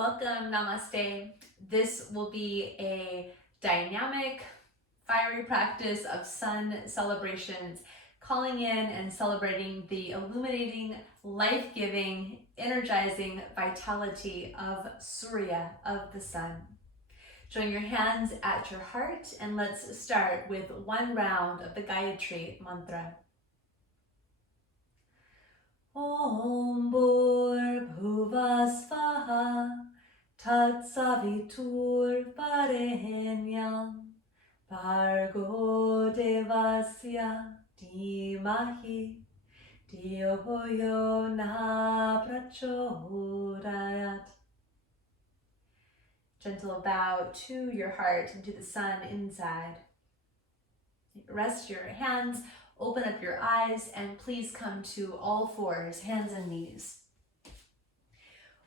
Welcome, namaste. This will be a dynamic, fiery practice of sun celebrations, calling in and celebrating the illuminating, life-giving, energizing vitality of Surya, of the sun. Join your hands at your heart and let's start with one round of the Gayatri mantra. Om Bhur-bhuvah Svaha Tat Savitur Varenyam Bhargo Devasya Dhimahi Dhiyo Yo Na Prachodayat. Gentle bow to your heart and to the sun inside. Rest your hands, open up your eyes, and please come to all fours, hands and knees.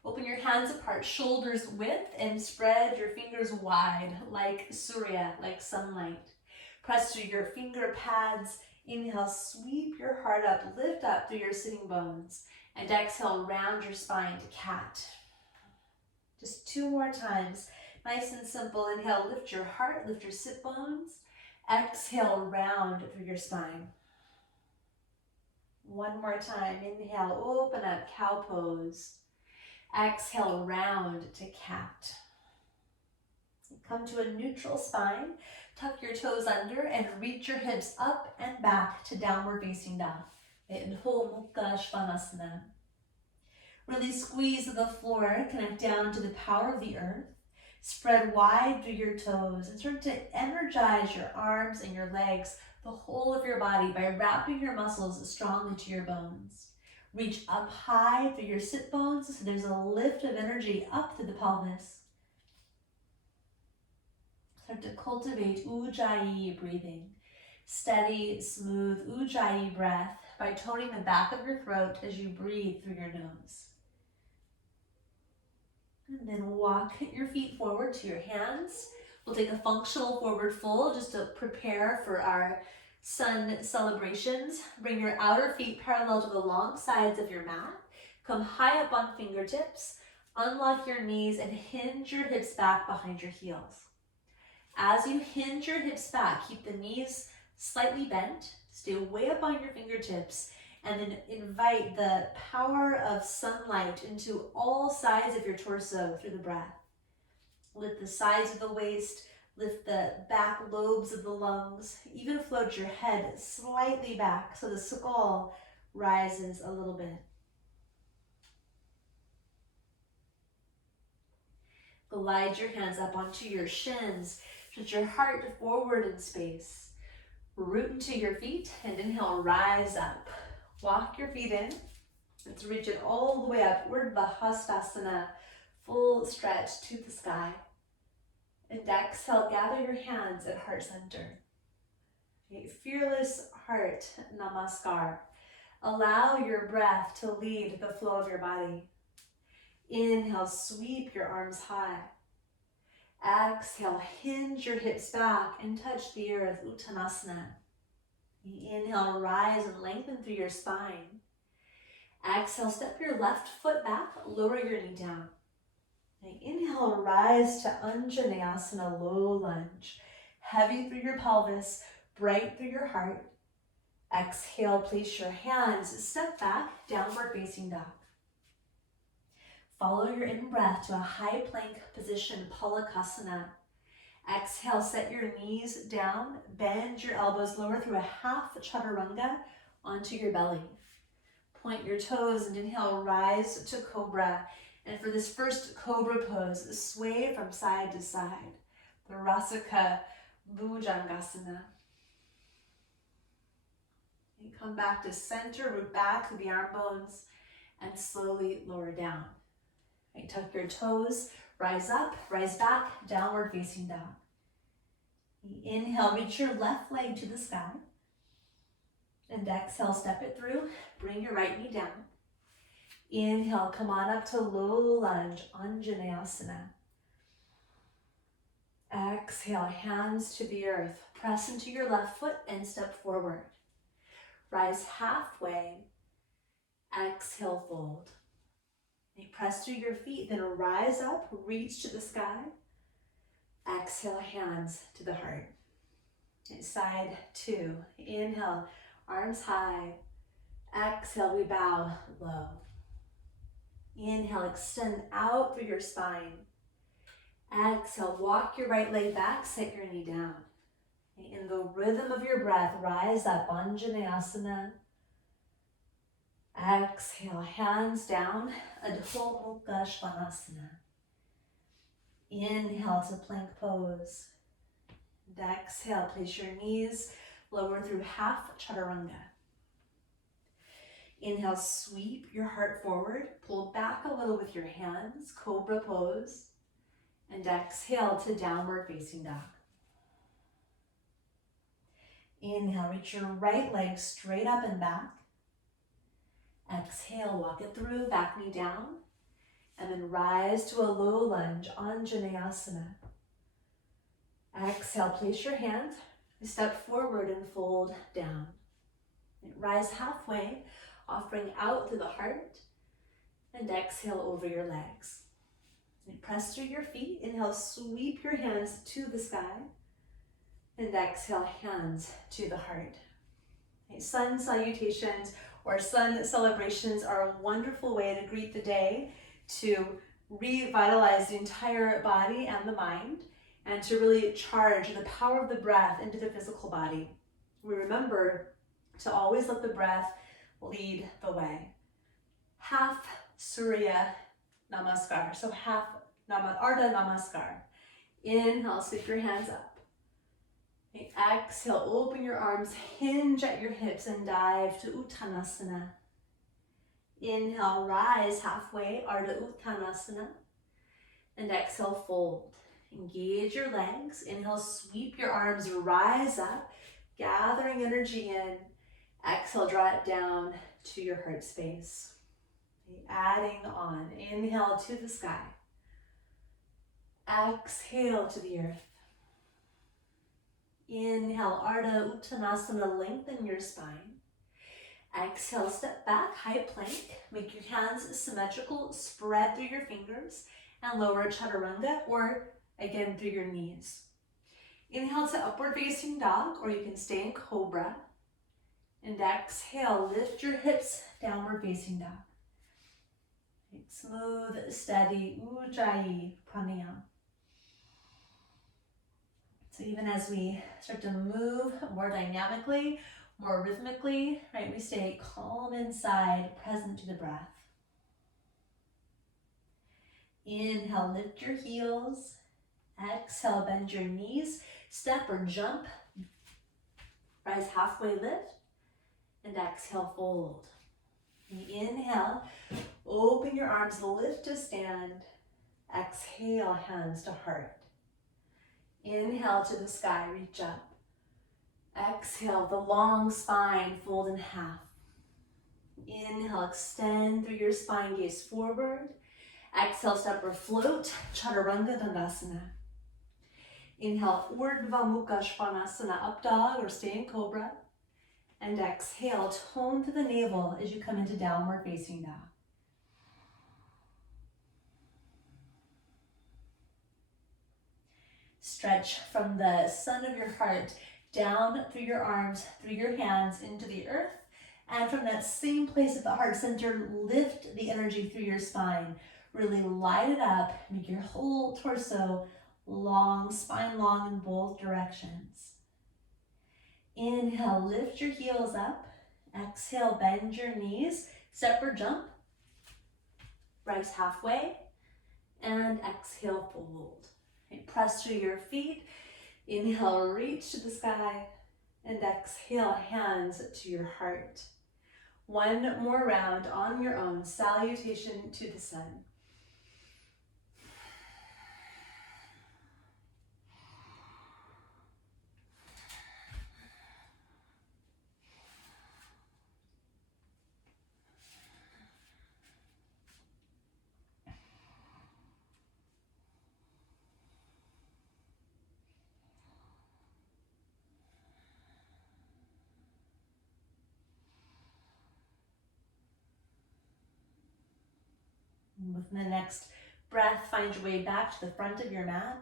Open your hands apart, shoulders width, and spread your fingers wide like Surya, like sunlight. Press through your finger pads. Inhale, sweep your heart up, lift up through your sitting bones. And exhale, round your spine to cat. Just two more times, nice and simple. Inhale, lift your heart, lift your sit bones. Exhale, round through your spine. One more time, inhale, open up, cow pose. Exhale, round to cat. Come to a neutral spine, tuck your toes under and reach your hips up and back to downward facing dog. Mukha Svanasana. Really squeeze the floor, connect down to the power of the earth. Spread wide through your toes and start to energize your arms and your legs, the whole of your body, by wrapping your muscles strongly to your bones. Reach up high through your sit bones so there's a lift of energy up through the pelvis. Start to cultivate Ujjayi breathing. Steady, smooth Ujjayi breath by toning the back of your throat as you breathe through your nose. And then walk your feet forward to your hands. We'll take a functional forward fold just to prepare for our sun celebrations. Bring your outer feet parallel to the long sides of your mat. Come high up on fingertips. Unlock your knees and hinge your hips back behind your heels. As you hinge your hips back, keep the knees slightly bent. Stay way up on your fingertips. And then invite the power of sunlight into all sides of your torso through the breath. Lift the sides of the waist, lift the back lobes of the lungs, even float your head slightly back so the skull rises a little bit. Glide your hands up onto your shins, put your heart forward in space. Root into your feet and inhale, rise up. Walk your feet in. Let's reach it all the way up. Urdhva Hastasana, full stretch to the sky. And exhale, gather your hands at heart center. Okay, fearless heart, namaskar. Allow your breath to lead the flow of your body. Inhale, sweep your arms high. Exhale, hinge your hips back and touch the earth, Uttanasana. Inhale, rise and lengthen through your spine. Exhale, step your left foot back, lower your knee down. Inhale, rise to Anjaneyasana, low lunge. Heavy through your pelvis, bright through your heart. Exhale, place your hands, step back, downward facing dog. Follow your in-breath to a high plank position, Palakasana. Exhale, set your knees down, bend your elbows lower through a half chaturanga onto your belly. Point your toes and inhale, rise to cobra. And for this first cobra pose, sway from side to side. The Rasika Bhujangasana. And come back to center, root back through the arm bones, and slowly lower down. And tuck your toes, rise up, rise back, downward facing dog. Inhale, reach your left leg to the sky. And exhale, step it through, bring your right knee down. Inhale, come on up to low lunge, Anjaneyasana. Exhale, hands to the earth. Press into your left foot and step forward. Rise halfway. Exhale, fold. Press through your feet, then rise up, reach to the sky. Exhale, hands to the heart. Side two. Inhale, arms high. Exhale, we bow low. Inhale, extend out through your spine. Exhale, walk your right leg back, set your knee down. In the rhythm of your breath, rise up, Anjaneyasana. Exhale, hands down, Adho Mukha Svanasana. Inhale to plank pose. And exhale, place your knees lower through half chaturanga. Inhale, sweep your heart forward, pull back a little with your hands, cobra pose. And exhale to downward facing dog. Inhale, reach your right leg straight up and back. Exhale, walk it through, back knee down. And then rise to a low lunge, Anjaneyasana. Exhale, place your hands, step forward and fold down. Rise halfway, offering out through the heart. And exhale over your legs. And press through your feet. Inhale, sweep your hands to the sky. And exhale, hands to the heart. Sun salutations or sun celebrations are a wonderful way to greet the day, to revitalize the entire body and the mind, and to really charge the power of the breath into the physical body. We remember to always let the breath lead the way. Half Surya Namaskar, so half Ardha Namaskar. Inhale, sweep your hands up. Exhale, open your arms, hinge at your hips and dive to Uttanasana. Inhale, rise halfway, Ardha Uttanasana. And exhale, fold. Engage your legs. Inhale, sweep your arms, rise up, gathering energy in. Exhale, draw it down to your heart space. Adding on. Inhale to the sky. Exhale to the earth. Inhale, Ardha Uttanasana, lengthen your spine. Exhale, step back, high plank. Make your hands symmetrical, spread through your fingers, and lower chaturanga, or again through your knees. Inhale to upward facing dog, or you can stay in cobra. And exhale, lift your hips, downward facing dog. Smooth, steady, Ujjayi Pranayama. So even as we start to move more dynamically, more rhythmically, right, we stay calm inside, present to the breath. Inhale, lift your heels. Exhale, bend your knees, step or jump. Rise halfway, lift, and exhale, fold. Inhale, open your arms, lift to stand. Exhale, hands to heart. Inhale to the sky, reach up. Exhale, the long spine, fold in half. Inhale, extend through your spine, gaze forward. Exhale, step or float, Chaturanga Dandasana. Inhale, Urdhva Mukha Svanasana, up dog or stay in cobra. And exhale, tone to the navel as you come into downward facing dog. Stretch from the sun of your heart down through your arms, through your hands into the earth. And from that same place at the heart center, lift the energy through your spine. Really light it up. Make your whole torso long, spine long in both directions. Inhale, lift your heels up. Exhale, bend your knees. Step or jump. Rise halfway. And exhale, fold. Press through your feet. Inhale, reach to the sky. And exhale, hands to your heart. One more round on your own. Salutation to the sun. With the next breath, find your way back to the front of your mat.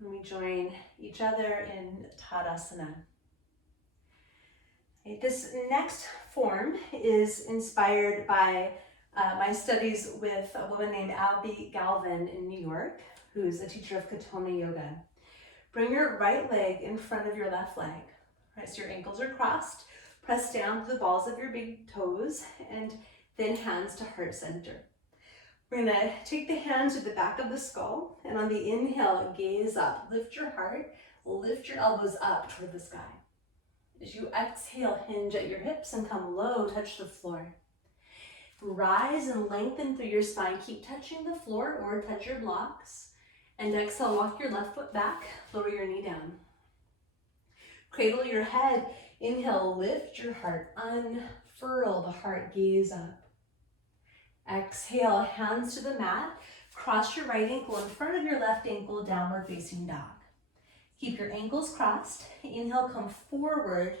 And we join each other in Tadasana. Okay, this next form is inspired by my studies with a woman named Abby Galvin in New York, who's a teacher of Katonah yoga. Bring your right leg in front of your left leg. Right, so your ankles are crossed. Press down to the balls of your big toes and then hands to heart center. We're gonna take the hands to the back of the skull, and on the inhale, gaze up. Lift your heart, lift your elbows up toward the sky. As you exhale, hinge at your hips and come low, touch the floor. Rise and lengthen through your spine. Keep touching the floor or touch your blocks. And exhale, walk your left foot back, lower your knee down. Cradle your head. Inhale, lift your heart, unfurl the heart, gaze up. Exhale, hands to the mat. Cross your right ankle in front of your left ankle, downward facing dog. Keep your ankles crossed. Inhale, come forward,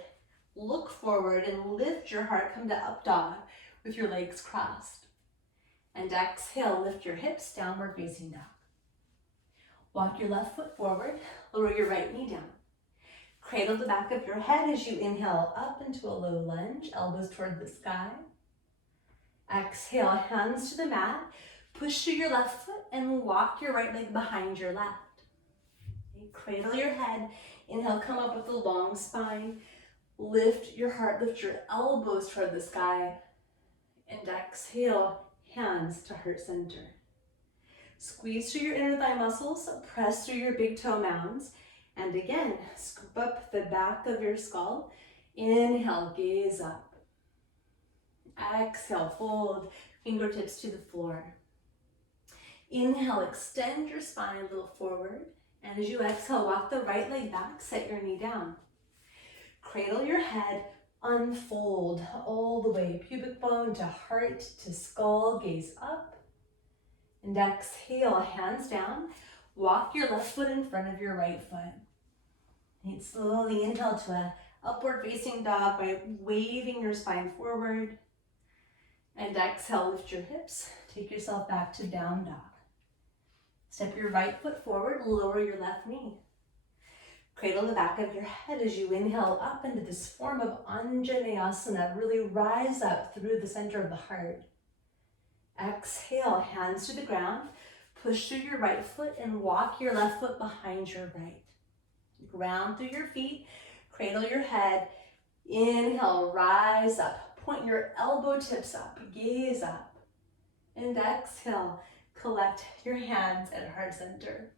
look forward and lift your heart, come to up dog with your legs crossed. And exhale, lift your hips, downward facing dog. Walk your left foot forward, lower your right knee down. Cradle the back of your head as you inhale up into a low lunge, elbows toward the sky. Exhale, hands to the mat. Push through your left foot and walk your right leg behind your left. Okay, cradle your head. Inhale, come up with a long spine. Lift your heart, lift your elbows toward the sky. And exhale, hands to heart center. Squeeze through your inner thigh muscles, press through your big toe mounds. And again, scoop up the back of your skull. Inhale, gaze up. Exhale, fold fingertips to the floor. Inhale, extend your spine a little forward. And as you exhale, walk the right leg back, set your knee down. Cradle your head, unfold all the way, pubic bone to heart to skull, gaze up. And exhale, hands down. Walk your left foot in front of your right foot. And slowly inhale to a upward facing dog by waving your spine forward. And exhale, lift your hips. Take yourself back to down dog. Step your right foot forward, lower your left knee. Cradle the back of your head as you inhale up into this form of Anjaneyasana. Really rise up through the center of the heart. Exhale, hands to the ground. Push through your right foot and walk your left foot behind your right. Ground through your feet. Cradle your head. Inhale, rise up. Point your elbow tips up. Gaze up. And exhale, collect your hands at heart center.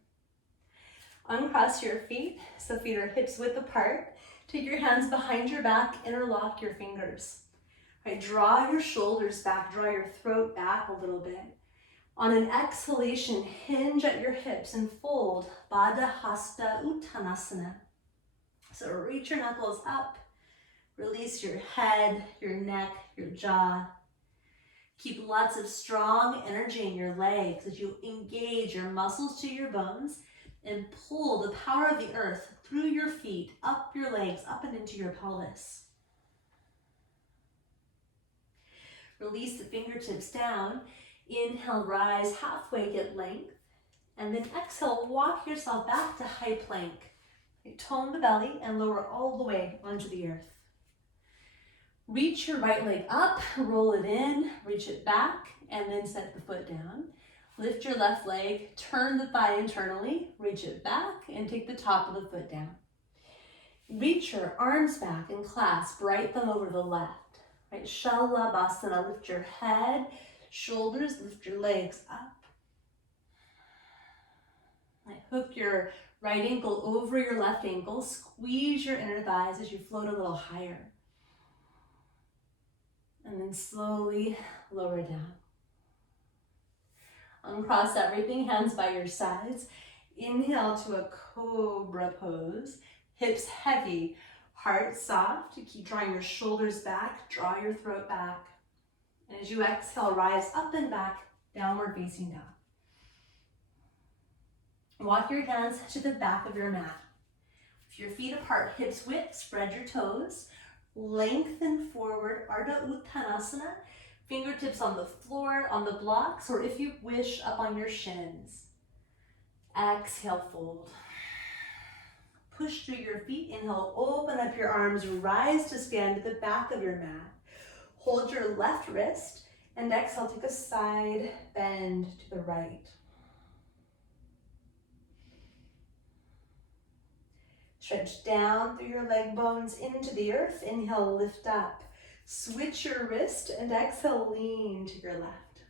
Uncross your feet, so feet are hips width apart. Take your hands behind your back, interlock your fingers. Right, draw your shoulders back, draw your throat back a little bit. On an exhalation, hinge at your hips and fold, Baddha Hasta Uttanasana. So reach your knuckles up, release your head, your neck, your jaw. Keep lots of strong energy in your legs as you engage your muscles to your bones and pull the power of the earth through your feet, up your legs, up and into your pelvis. Release the fingertips down. Inhale, rise halfway, get length. And then exhale, walk yourself back to high plank. Tone the belly and lower all the way onto the earth. Reach your right leg up, roll it in, reach it back, and then set the foot down. Lift your left leg, turn the thigh internally, reach it back, and take the top of the foot down. Reach your arms back and clasp right thumb over the left. Right, Shalabhasana, lift your head, shoulders, lift your legs up. Right, hook your right ankle over your left ankle, squeeze your inner thighs as you float a little higher. And then slowly lower down. Uncross everything, hands by your sides. Inhale to a cobra pose. Hips heavy, heart soft. You keep drawing your shoulders back, draw your throat back. And as you exhale, rise up and back, downward facing dog. Walk your hands to the back of your mat. If your feet apart, hips width, spread your toes. Lengthen forward, Ardha Uttanasana. Fingertips on the floor, on the blocks, or if you wish, up on your shins. Exhale, fold. Push through your feet. Inhale, open up your arms, rise to stand at the back of your mat. Hold your left wrist, and exhale, take a side bend to the right. Stretch down through your leg bones into the earth. Inhale, lift up. Switch your wrist and exhale, lean to your left.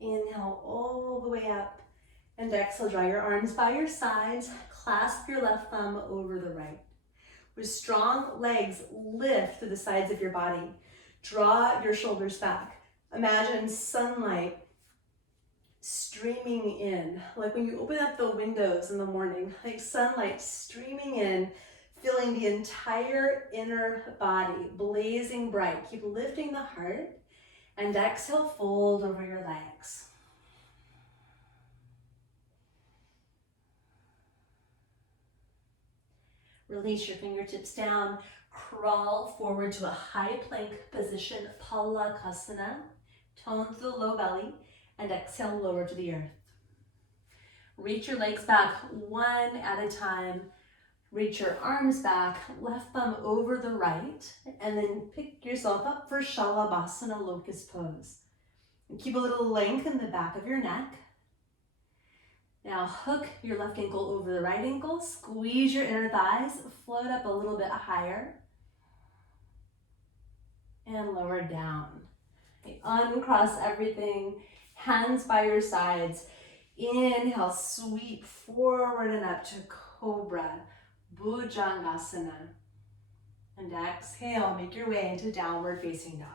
Inhale all the way up and exhale, draw your arms by your sides. Clasp your left thumb over the right. With strong legs, lift to the sides of your body. Draw your shoulders back. Imagine sunlight streaming in, like when you open up the windows in the morning, like sunlight streaming in, filling the entire inner body, blazing bright. Keep lifting the heart, and exhale, fold over your legs. Release your fingertips down. Crawl forward to a high plank position, Palakasana. Tone through the low belly, and exhale, lower to the earth. Reach your legs back one at a time. Reach your arms back, left thumb over the right, and then pick yourself up for Shalabhasana, locust pose. And keep a little length in the back of your neck. Now hook your left ankle over the right ankle, squeeze your inner thighs, float up a little bit higher, and lower down. Okay, uncross everything, hands by your sides. Inhale, sweep forward and up to Cobra, Bhujangasana. And exhale, make your way into downward facing dog.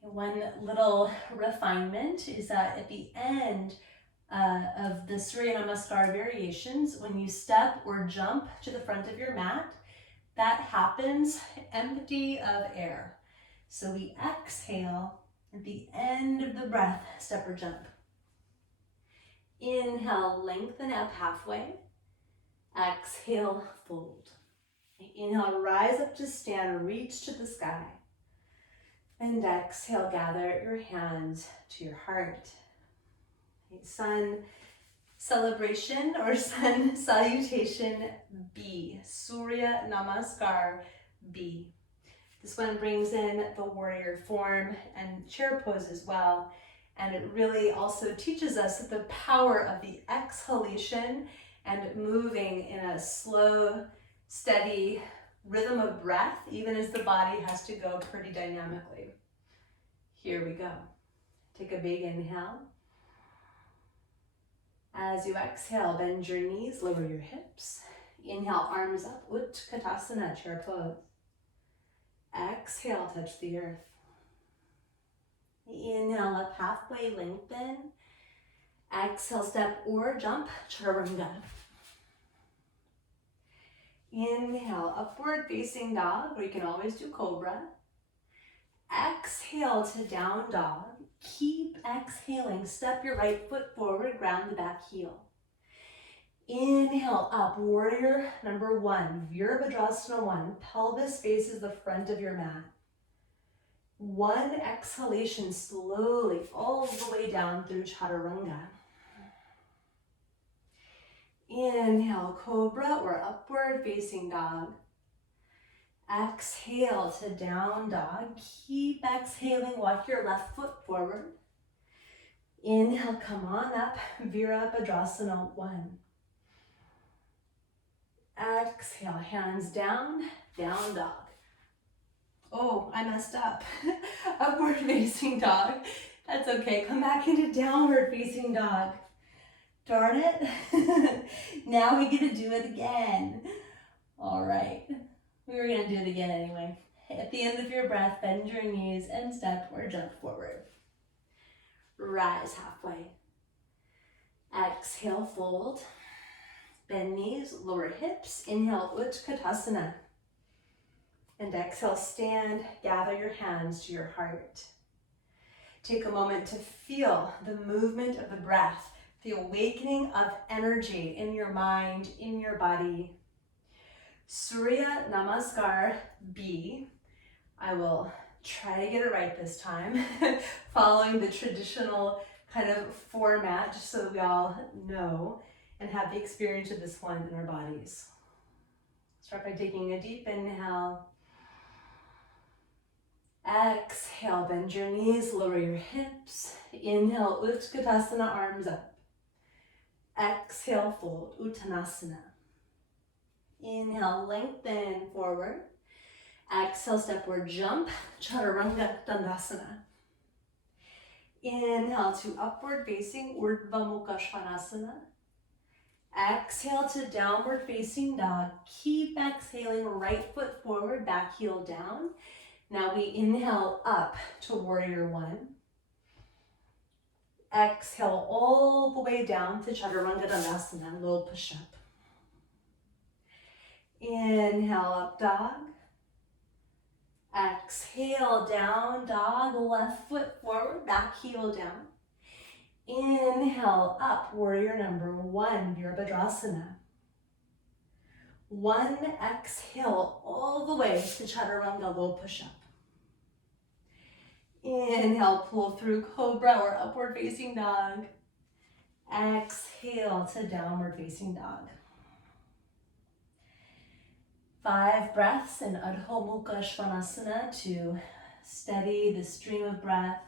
One little refinement is that at the end of the Surya Namaskar variations, when you step or jump to the front of your mat, that happens empty of air. So we exhale at the end of the breath, step or jump. Inhale, lengthen up halfway. Exhale, fold. Inhale, rise up to stand, reach to the sky. And exhale, gather your hands to your heart. Sun celebration or sun salutation B. Surya Namaskar B. This one brings in the warrior form and chair pose as well. And it really also teaches us the power of the exhalation and moving in a slow, steady rhythm of breath, even as the body has to go pretty dynamically. Here we go. Take a big inhale. As you exhale, bend your knees, lower your hips. Inhale, arms up, Utkatasana, chair pose. Exhale, touch the earth. Inhale, up halfway, lengthen. Exhale, step or jump, Chaturanga. Inhale, upward facing dog, or you can always do cobra. Exhale to down dog. Keep exhaling. Step your right foot forward, ground the back heel. Inhale up, warrior number one, Virabhadrasana 1. Pelvis faces the front of your mat. One exhalation slowly all the way down through Chaturanga. Inhale, cobra or upward facing dog. Exhale to down dog. Keep exhaling, walk your left foot forward. Inhale, come on up, Virabhadrasana 1. Exhale, hands down, down dog. Oh, I messed up. Upward facing dog. That's okay, come back into downward facing dog. Darn it. Now we get to do it again. All right. We were going to do it again anyway. At the end of your breath, bend your knees and step or jump forward. Rise halfway. Exhale, fold. Bend knees, lower hips. Inhale, Utkatasana. And exhale, stand, gather your hands to your heart. Take a moment to feel the movement of the breath, the awakening of energy in your mind, in your body. Surya Namaskar B. I will try to get it right this time, following the traditional kind of format, just so that we all know and have the experience of this one in our bodies. Start by taking a deep inhale. Exhale, bend your knees, lower your hips. Inhale, Utkatasana, arms up. Exhale, fold, Uttanasana. Inhale, lengthen forward. Exhale, stepward jump, Chaturanga Dandasana. Inhale to upward facing Urdhva Mukha Svanasana. Exhale to downward facing dog. Keep exhaling, right foot forward, back heel down. Now we inhale up to warrior one. Exhale all the way down to Chaturanga Dandasana, low push-up. Inhale up dog. Exhale down dog, left foot forward, back heel down. Inhale up, warrior number one, Virabhadrasana. One exhale all the way to Chaturanga, low push-up. Inhale, pull through cobra or upward facing dog. Exhale to downward facing dog. 5 breaths in Adho Mukha Svanasana to steady the stream of breath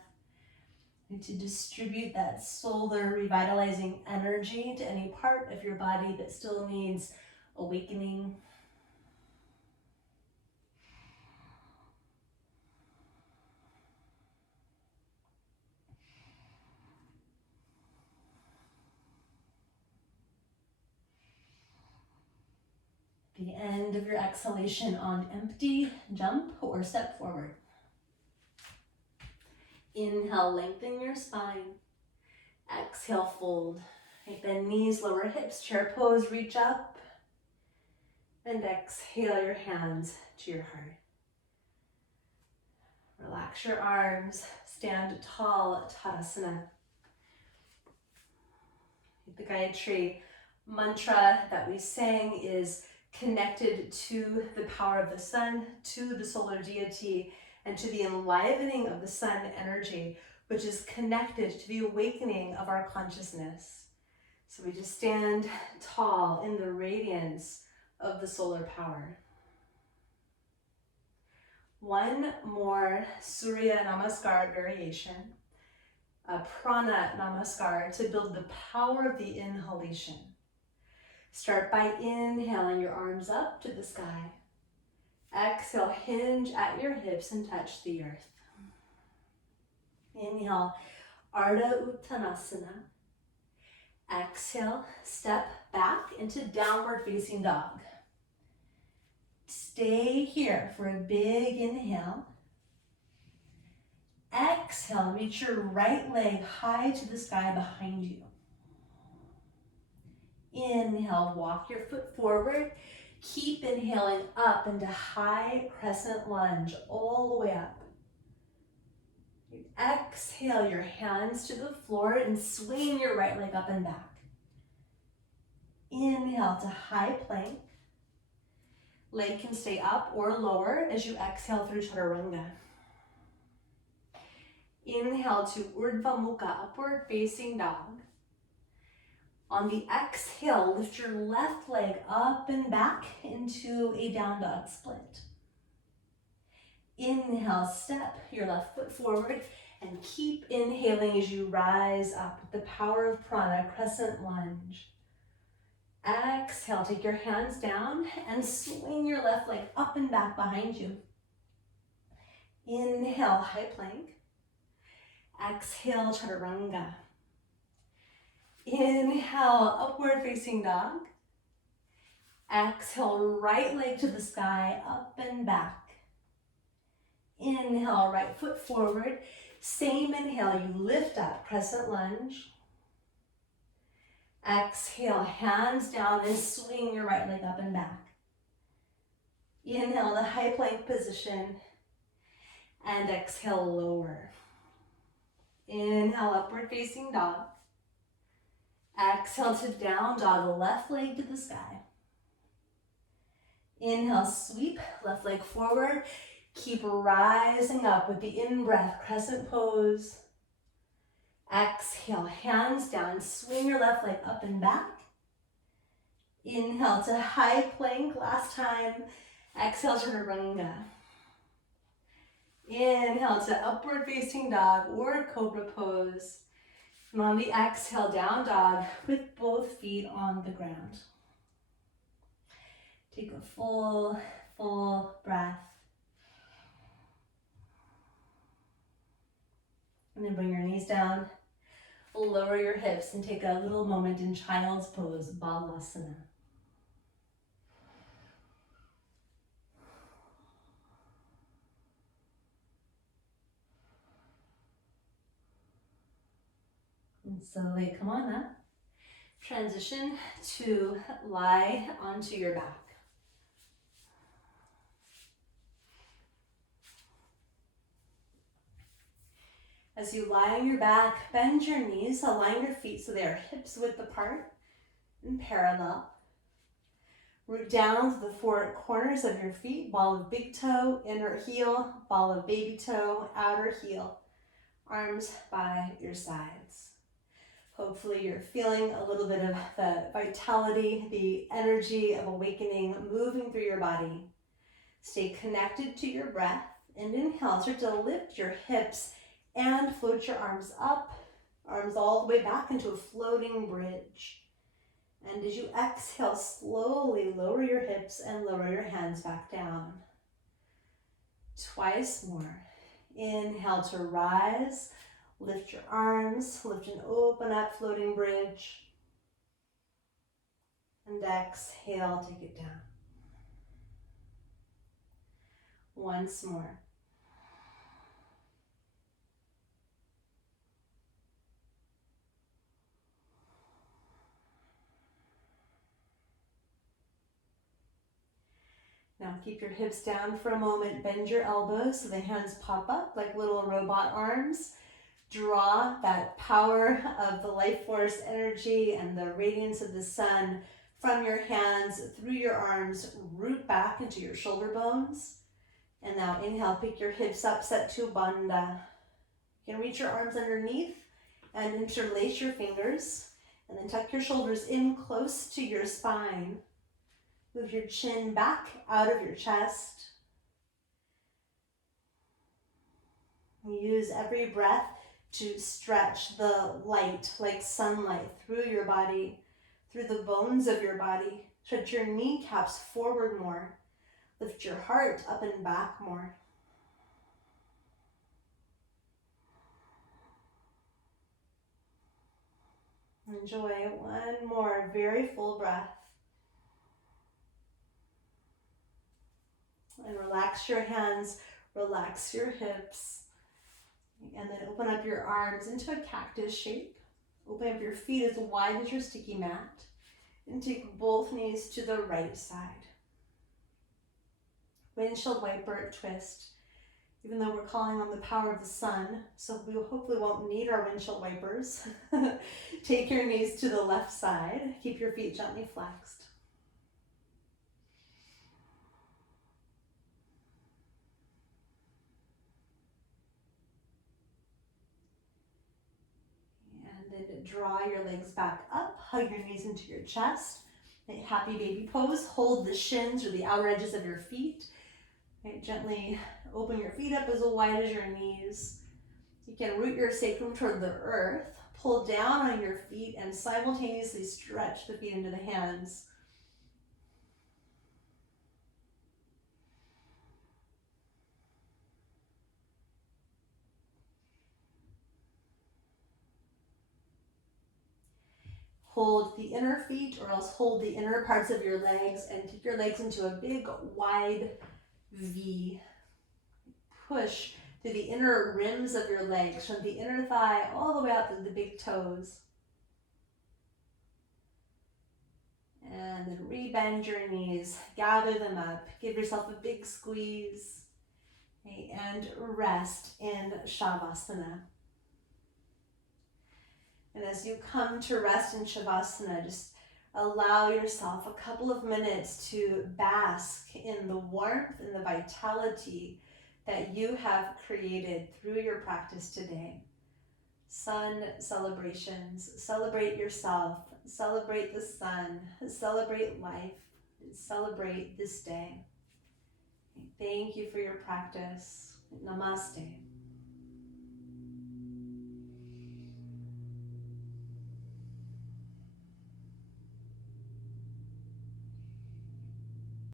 and to distribute that solar revitalizing energy to any part of your body that still needs awakening. The end of your exhalation on empty, jump or step forward. Inhale, lengthen your spine. Exhale, fold. Bend knees, lower hips, chair pose, reach up. And exhale your hands to your heart. Relax your arms, stand tall, Tadasana. The Gayatri mantra that we sang is connected to the power of the sun, to the solar deity, and to the enlivening of the sun energy, which is connected to the awakening of our consciousness. So we just stand tall in the radiance of the solar power. One more Surya Namaskar variation, a Prana Namaskar, to build the power of the inhalation. Start by inhaling your arms up to the sky. Exhale, hinge at your hips and touch the earth. Inhale, Ardha Uttanasana. Exhale, step back into downward facing dog. Stay here for a big inhale. Exhale, reach your right leg high to the sky behind you. Inhale, walk your foot forward. Keep inhaling up into high crescent lunge all the way up. Exhale your hands to the floor and swing your right leg up and back. Inhale to high plank. Leg can stay up or lower as you exhale through Chaturanga. Inhale to Urdhva Mukha, upward facing dog. On the exhale, lift your left leg up and back into a down dog split. Inhale, step your left foot forward and keep inhaling as you rise up with the power of prana, crescent lunge. Exhale, take your hands down and swing your left leg up and back behind you. Inhale, high plank. Exhale, Chaturanga. Inhale, upward facing dog. Exhale, right leg to the sky, up and back. Inhale, right foot forward. Same inhale, you lift up, crescent lunge. Exhale, hands down and swing your right leg up and back. Inhale to high plank position. And exhale, lower. Inhale, upward facing dog. Exhale to down dog, the left leg to the sky. Inhale, sweep, left leg forward. Keep rising up with the in-breath, crescent pose. Exhale, hands down, swing your left leg up and back. Inhale to high plank, last time. Exhale, chaturanga. Inhale to upward facing dog or cobra pose. And on the exhale, down dog with both feet on the ground. Take a full breath. And then bring your knees down, lower your hips, and take a little moment in child's pose, balasana. And slowly come on up. Transition to lie onto your back. As you lie on your back, bend your knees, align your feet so they are hips width apart and parallel. Root down to the four corners of your feet, ball of big toe, inner heel, ball of baby toe, outer heel. Arms by your sides. Hopefully you're feeling a little bit of the vitality, the energy of awakening moving through your body. Stay connected to your breath and inhale, start to lift your hips and float your arms up, arms all the way back into a floating bridge. And as you exhale, slowly lower your hips and lower your hands back down. Twice more. Inhale to rise, lift your arms, lift and open up, floating bridge. And exhale, take it down. Once more. Now keep your hips down for a moment, bend your elbows so the hands pop up like little robot arms. Draw that power of the life force energy and the radiance of the sun from your hands through your arms, root back into your shoulder bones. And now inhale, pick your hips up, set to bandha. You can reach your arms underneath and interlace your fingers, and then tuck your shoulders in close to your spine. Move your chin back out of your chest. Use every breath to stretch the light like sunlight through your body, through the bones of your body. Stretch your kneecaps forward more. Lift your heart up and back more. Enjoy one more very full breath. And relax your hands, relax your hips. And then open up your arms into a cactus shape. Open up your feet as wide as your sticky mat. And take both knees to the right side. Windshield wiper twist. Even though we're calling on the power of the sun, so we hopefully won't need our windshield wipers. Take your knees to the left side. Keep your feet gently flexed. Draw your legs back up, hug your knees into your chest. Happy baby pose. Hold the shins or the outer edges of your feet. Gently open your feet up as wide as your knees. You can root your sacrum toward the earth. Pull down on your feet and simultaneously stretch the feet into the hands. Hold the inner feet or else hold the inner parts of your legs and take your legs into a big wide V. Push to the inner rims of your legs from the inner thigh all the way out to the big toes. And then rebend your knees, gather them up, give yourself a big squeeze, okay, and rest in shavasana. And as you come to rest in shavasana, just allow yourself a couple of minutes to bask in the warmth and the vitality that you have created through your practice today. Sun celebrations, celebrate yourself, celebrate the sun, celebrate life, celebrate this day. Thank you for your practice. Namaste.